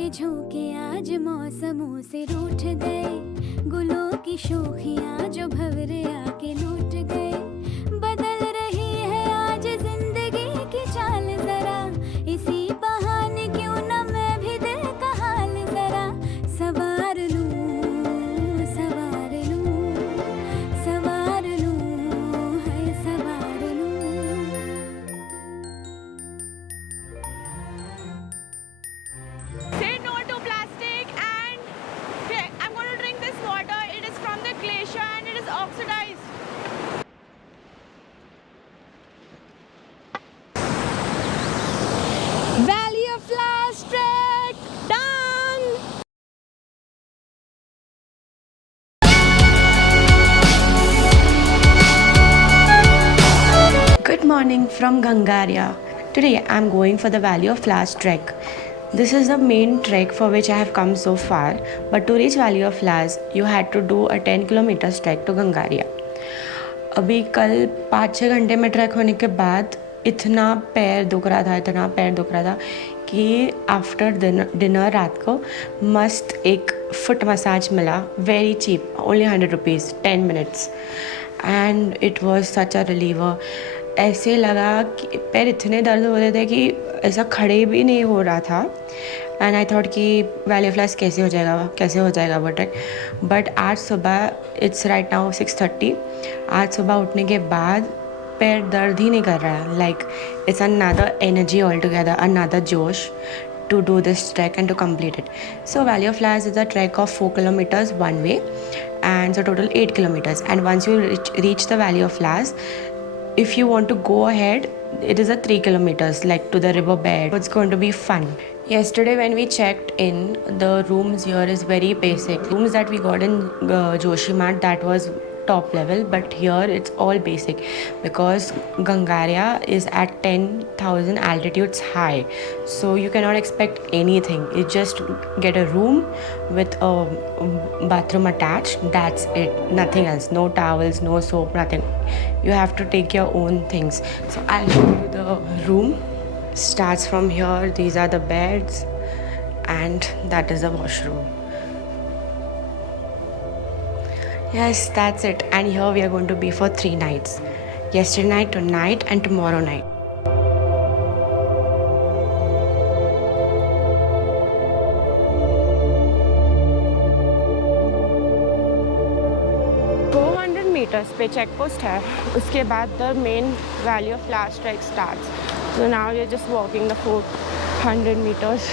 के झोंके आज मौसमों से रूठ गए, गुलों की शोखियां जो भंवरे आके लूट गए। बदल रही है आज जिंदगी की चाल जरा, इसी बहाने क्यों न मैं भी दिल का हाल जरा सवार लूं, सवार लूं, सवार लूं, है सवार लूं। Say no to plastic and okay, I'm going to drink this water. It is from the glacier and it is oxidized. Valley of Flowers trek done. Good morning from Gangaria. Today I am going for the Valley of Flowers trek. This is the main trek for which I have come so far, but to reach Valley of Flowers you had to do a 10 kilometers trek to Gangaria. अभी कल 5-6 घंटे में track होने के बाद इतना पैर दुख रहा था कि आफ्टर डिनर रात को मस्त एक फुट मसाज मिला, very cheap, only 100 rupees, 10 minutes, and it was such a reliever. ऐसे लगा कि पैर इतने दर्द हो रहे थे कि ऐसा खड़े भी नहीं हो रहा था, एंड आई थॉट कि वैली ऑफ फ्लावर्स कैसे हो जाएगा बट आज सुबह, इट्स राइट नाउ 6:30, आज सुबह उठने के बाद पैर दर्द ही नहीं कर रहा है। Like it's another energy all together, another जोश to do this trek and to complete it. So Valley of Flowers is a trek of 4 kilometers one way, and so total 8 kilometers. And once you reach the Valley of Flowers, if you want to go ahead, it is a 3 kilometers like to the river bed. It's going to be fun. Yesterday when we checked in, the rooms here is very basic. Rooms that we got in Joshimath, that was top level, but here it's all basic because Gangaria is at 10,000 altitudes high, so you cannot expect anything. You just get a room with a bathroom attached, that's it, nothing else, no towels, no soap, nothing. You have to take your own things. So I'll show you the room. Starts from here, these are the beds, and that is the washroom. Yes, that's it. And here we are going to be for 3 nights. Yesterday night, tonight, and tomorrow night. meters पे check post है, उसके बाद the main valley of flowers track starts. So now we are just walking the 400 meters.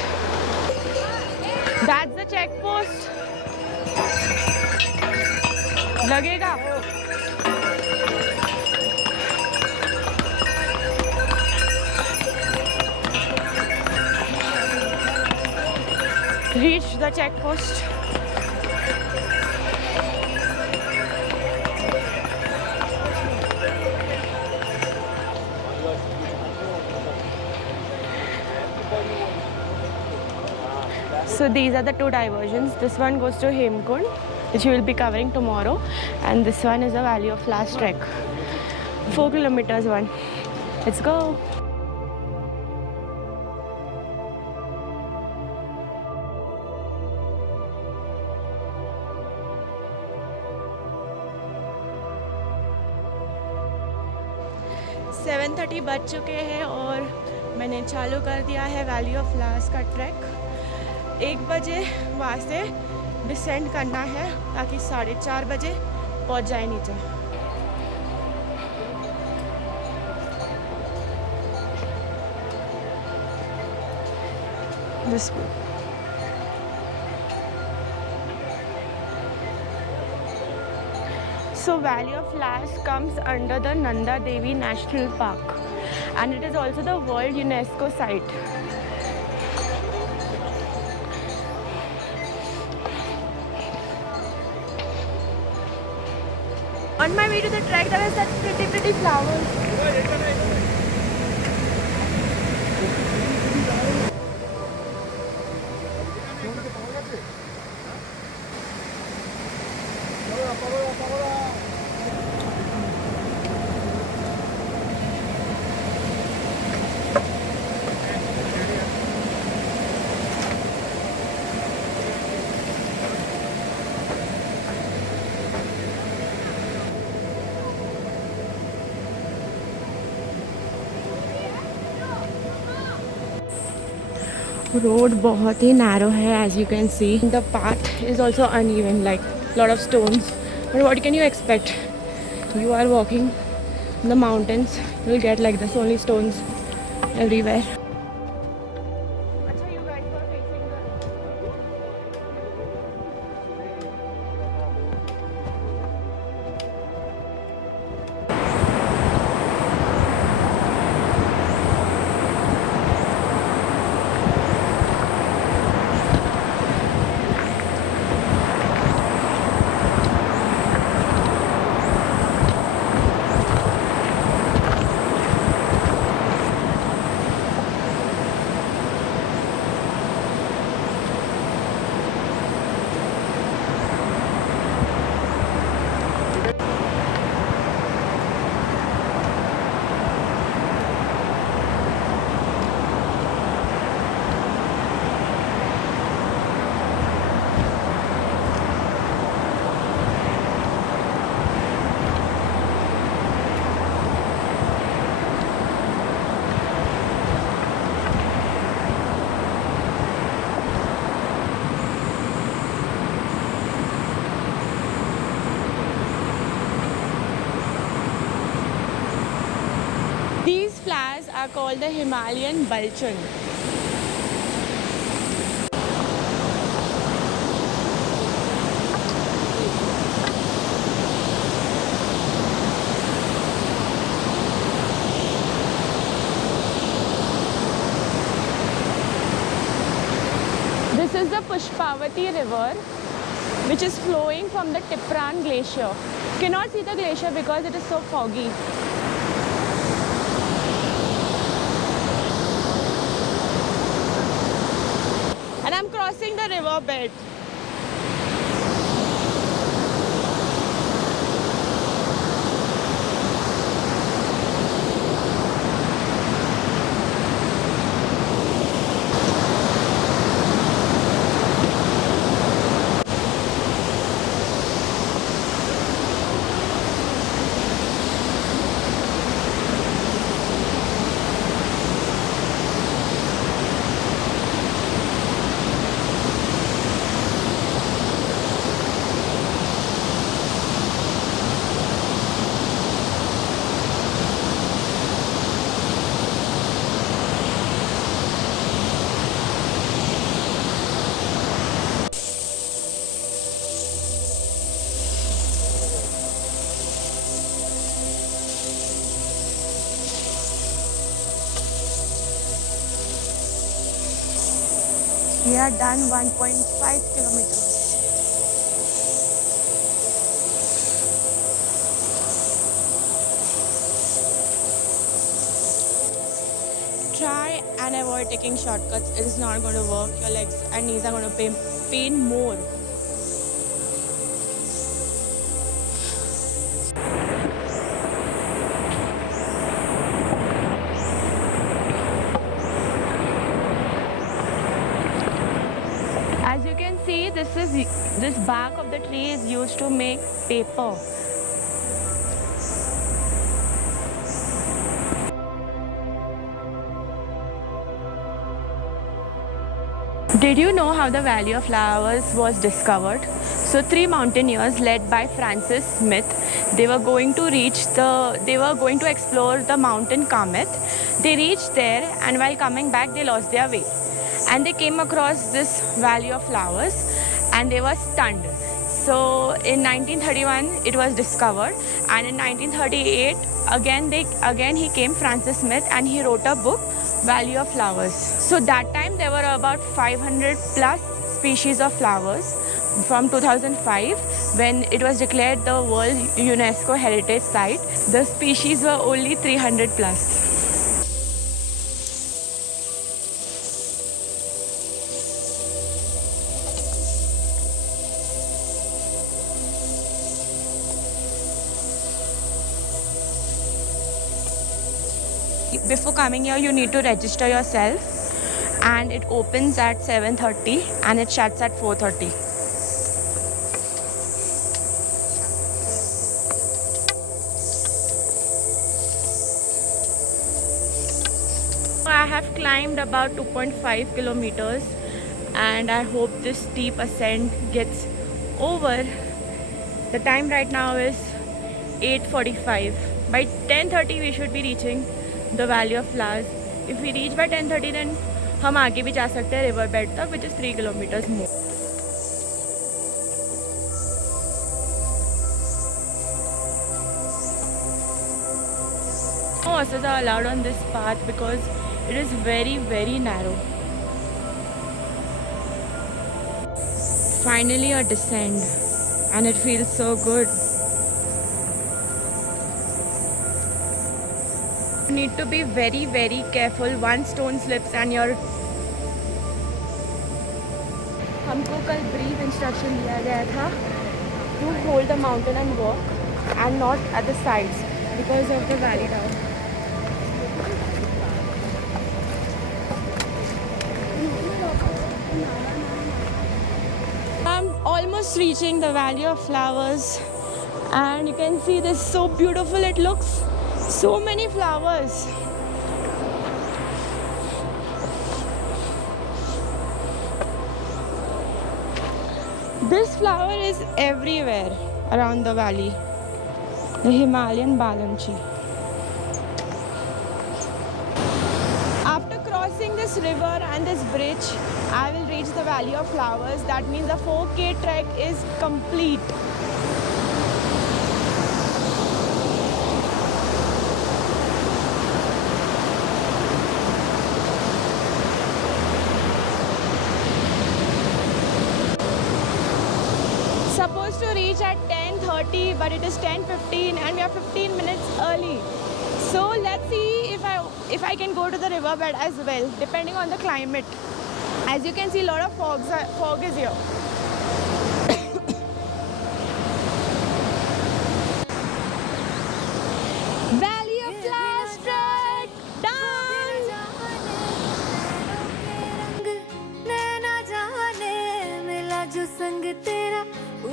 That's the check post. लगेगा. Reach the check post. So these are the 2 diversions. This one goes to Hemkund, which we will be covering tomorrow, and this one is a Valley of Flowers trek, 4 kilometers one. Let's go. Seven 30 बज चुके हैं और मैंने चालू कर दिया है valley of flowers का ट्रैक. 1 बजे वहाँ से डिसेंड करना है ताकि 4:30 बजे पहुँच जाए नीचे. So Valley of Flowers comes under the Nanda Devi National Park, and it is also the World UNESCO site. On my way to the trek, there were such pretty flowers. Road बहुत ही narrow है as you can see. The path is also uneven, like lot of stones. But what can you expect? You are walking the mountains, you'll get like this, only stones everywhere. These flowers are called the Himalayan Balchan. This is the Pushpavati river, which is flowing from the Tipran glacier. You cannot see the glacier because it is so foggy. And I'm crossing the river bed. We are done 1.5 kilometers. Try and avoid taking shortcuts. It is not going to work. Your legs and knees are going to pain more. As you can see, this bark of the tree is used to make paper. Did you know how the Valley of Flowers was discovered? So 3 mountaineers led by Francis Smith, they were going to explore the mountain Kamet. They reached there, and while coming back they lost their way. And they came across this Valley of Flowers and they were stunned. So in 1931 it was discovered, and in 1938 again he came, Francis Smith, and he wrote a book, Valley of Flowers. So that time there were about 500 plus species of flowers. From 2005, when it was declared the World UNESCO Heritage Site, the species were only 300 plus. Before coming here, you need to register yourself, and it opens at 7:30 and it shuts at 4:30. I have climbed about 2.5 kilometers and I hope this steep ascent gets over. The time right now is 8:45. By 10:30 we should be reaching the Valley of Flowers. If we reach by 10:30 then हम आगे भी जा सकते हैं river bed तक, which is 3 kilometers more. No horses are allowed on this path because it is very narrow. Finally a descent and it feels so good. You need to be very careful. One stone slips and you're... हमको कल brief instruction दिया गया था to hold the mountain and walk and not at the sides because of the valley down. I'm almost reaching the Valley of Flowers and you can see this, so beautiful it looks. So many flowers. This flower is everywhere around the valley. The Himalayan Balamchi. After crossing this river and this bridge, I will reach the Valley of Flowers. That means the 4K trek is complete. Supposed to reach at 10:30, but it is 10:15 and we are 15 minutes early. So let's see if I can go to the riverbed as well, depending on the climate. As you can see, a lot of fog is here. Valley of Flowers trek down. नैना जाने मिला जो संग तेरा,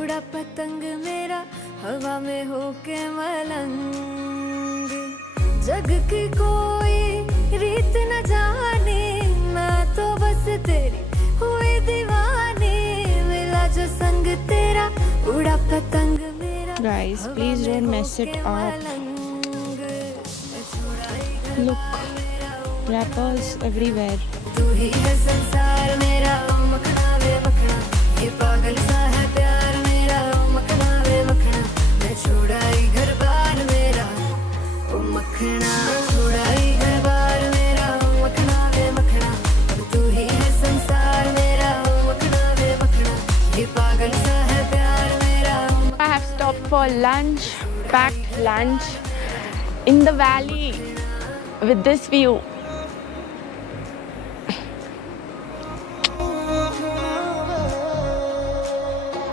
उड़ा पतंग मेरा हवा में होके मलंग। जग की कोई रीत न जाने, मैं तो बस तेरी हुई दीवानी। मिला जो संग तेरा, उड़ा पतंग मेरा। Guys, please don't mess it up. Look, rappers everywhere. तू ही है संसार मेरा, मखना वे मखना, ये पागल सा है प्यार मेरा, मखना वे मखना। मैं छुड़ाई घर बार मेरा, ओ मखना, छुड़ाई घर बार मेरा, मखना वे मखना। अब तू ही है संसार मेरा, मखना वे मखना, ये पागल सा है प्यार मेरा। I have stopped for lunch, packed lunch in the valley with this view.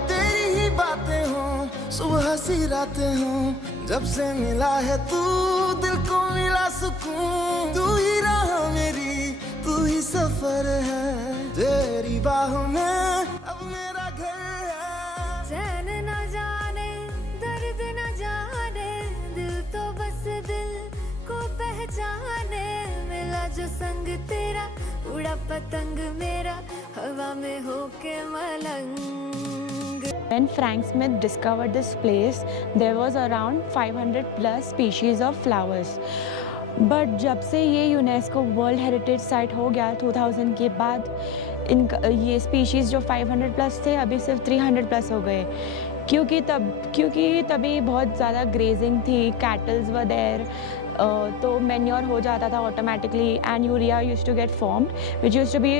तेरी ही बातें हो, सुबह सी रातें हो, जब से मिला है तू दिल को मिला सुकून। तू ही राह मेरी, तू ही सफर है, तेरी बाहों में अब मेरा घर है। चैन न जाने, दर्द न जाने, दिल तो बस दिल को पहचाने। मिला जो संग तेरा, उड़ा पतंग मेरा, हवा में होके मलंग। When Frank Smith discovered this place, there was around 500 plus species of flowers. But जब से ये यूनेस्को वर्ल्ड हेरिटेज साइट हो गया 2000 के बाद, ये स्पीशीज़ जो 500 प्लस थे अभी सिर्फ 300 प्लस हो गए, क्योंकि तभी बहुत ज़्यादा ग्रेजिंग थी, कैटल्स वर देयर, तो मैन्योर हो जाता था automatically and urea used to get formed which used to be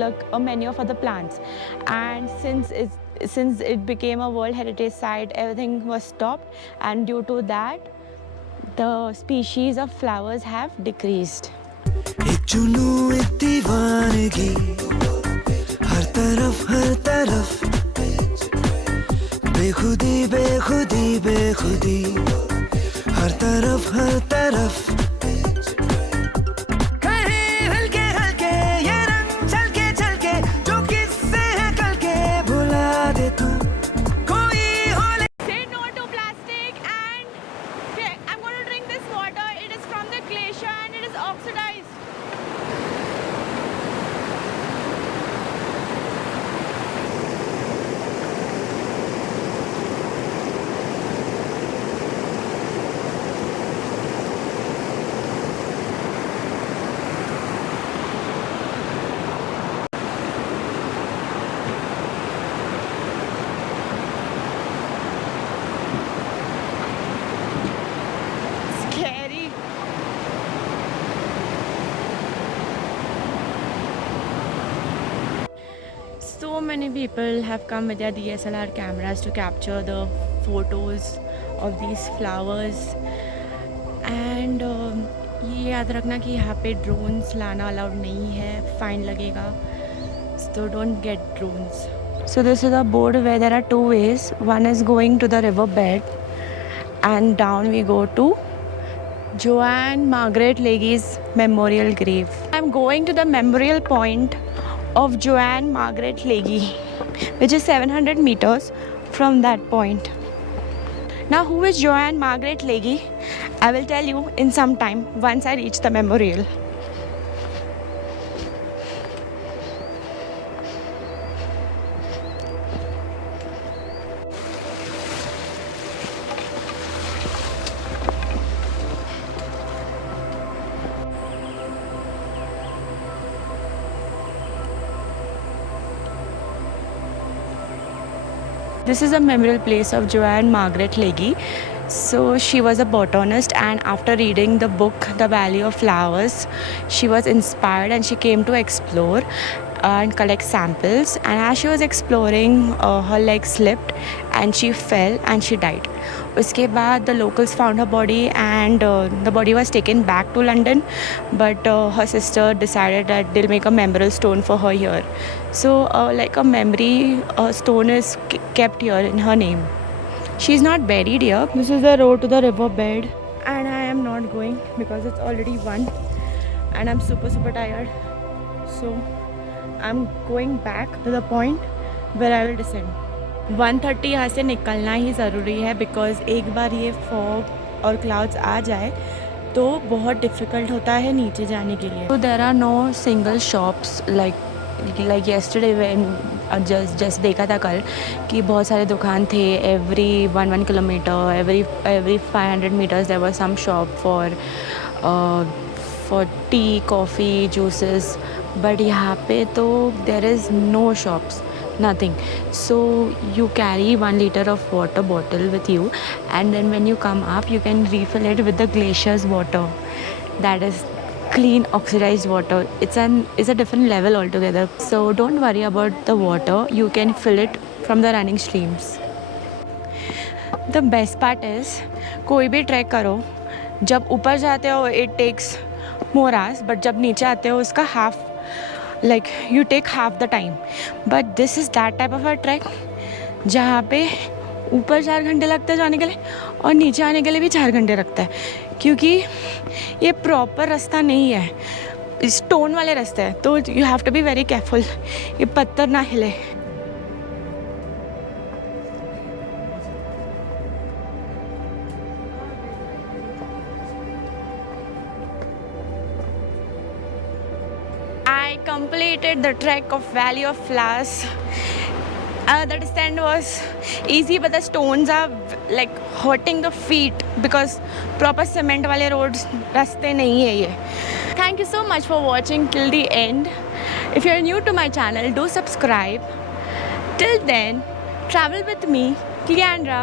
like a manure for the plants. And since it became a World Heritage Site, everything was stopped, and due to that the species of flowers have decreased. एक जुनू एक दीवानगी, हर तरफ बेखुदी बेखुदी बेखुदी, हर तरफ कहीं हल्के हल्के ये रंग छलके छलके, जो किससे है कल के भुला दे तू। कोई हो ले Say no to plastic and okay, I'm going to drink this water. It is from the glacier and it is oxidized. So many people have come with their DSLR cameras to capture the photos of these flowers. And ये याद रखना कि यहाँ पे drones लाना allowed नहीं है, fine लगेगा. So don't get drones. So this is a board where there are two ways. One is going to the river bed and down we go to Joanne Margaret Leahy's memorial grave. I'm going to the memorial point of Joanne Margaret Leahy, which is 700 meters from that point. Now, who is Joanne Margaret Leahy? I will tell you in some time once I reach the memorial. This is a memorial place of Joanne Margaret Leahy. So she was a botanist, and after reading the book The Valley of Flowers, she was inspired and she came to explore and collect samples. And as she was exploring, her leg slipped and she fell and she died. उसके बाद the locals found her body and the body was taken back to London, but her sister decided that they'll make a memorial stone for her here. So like a memory stone is kept here in her name. She's not buried here. This is the road to the river bed, and I am not going because it's already 1 and I'm super tired. So I'm going back to the point where I will descend. 1:30 यहाँ से निकलना ही ज़रूरी है because एक बार ये fog और clouds आ जाए तो बहुत डिफ़िकल्ट होता है नीचे जाने के लिए. So there are no single shops like yesterday when just देखा था कल कि बहुत सारे दुकान थे. Every 1 kilometer, every 500 meters there was some shop for tea, coffee, juices. But यहाँ पे तो there is no shops. Nothing. So you carry 1 liter of water bottle with you, and then when you come up you can refill it with the glacier's water. That is clean oxidized water. It's a different level altogether. So don't worry about the water. You can fill it from the running streams. The best part is कोई भी track करो, जब ऊपर जाते हो it takes more hours, but जब नीचे आते हो उसका half, like you take half the time. But this is that type of a trek जहाँ पे ऊपर 4 घंटे लगते हैं जाने के लिए और नीचे आने के लिए भी 4 घंटे लगता है, क्योंकि ये प्रॉपर रास्ता नहीं है, स्टोन वाले रास्ते हैं. तो you have to be very careful, ये पत्थर ना हिले. I completed the trek of Valley of Flowers. The descent was easy, but the stones are like hurting the feet because proper cement wale roads raste nahi hai ye. Thank you so much for watching till the end. If you are new to my channel, do subscribe. Till then, travel with me, Cleandra.